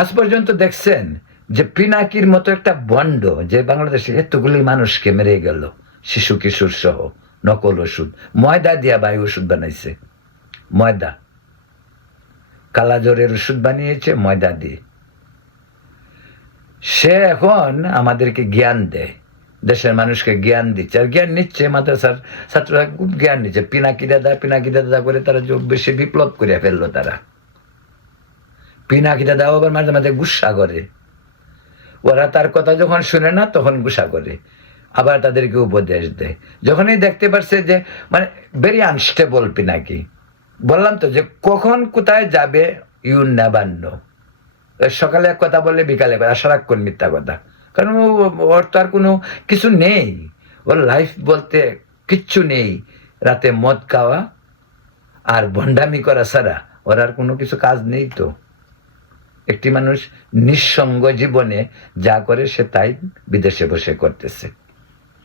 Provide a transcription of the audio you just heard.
আজ পর্যন্ত দেখছেন যে পিনাকির মতো একটা বন্ড যে বাংলাদেশে এতগুলি মানুষকে মেরে গেল, শিশু কিশোর সহ, নকল ওষুধ, ময়দা দিয়া ভাই ওষুধ বানাইছে, ময়দা, কালাজ্বরের ওষুধ বানিয়েছে ময়দা দিয়ে। সে এখন আমাদেরকে জ্ঞান দেয়, দেশের মানুষকে জ্ঞান দিচ্ছে, আর জ্ঞান নিচ্ছে মাদ্রাসার ছাত্ররা খুব জ্ঞান নিচ্ছে, পিনাকি দাদা করে তারা বেশি বিপ্লব করে ফেললো। তারা পিনাকি দাদাও আবার মাঝে মাঝে গুসা করে, ওরা তার কথা যখন শুনে না তখন গুসা করে, আবার তাদেরকে উপদেশ দেয়। যখনই দেখতে পারছে যে মানে ভেরি আনস্টেবল পিনাকি, বললাম তো যে কখন কোথায় যাবে ইউ নেভার নো। সকালে এক কথা বললে বিকালে সারাক্ষণ মিথ্যা কথা, কারণ ওর তো আর কোনো কিছু নেই, ওর লাইফ বলতে কিচ্ছু নেই। রাতে মদ খাওয়া আর ভণ্ডামি করা ছাড়া ওর আর কোনো কিছু কাজ নেই। তো একটি মানুষ নিঃসঙ্গ জীবনে যা করে সে তাই বিদেশে বসে করতেছে।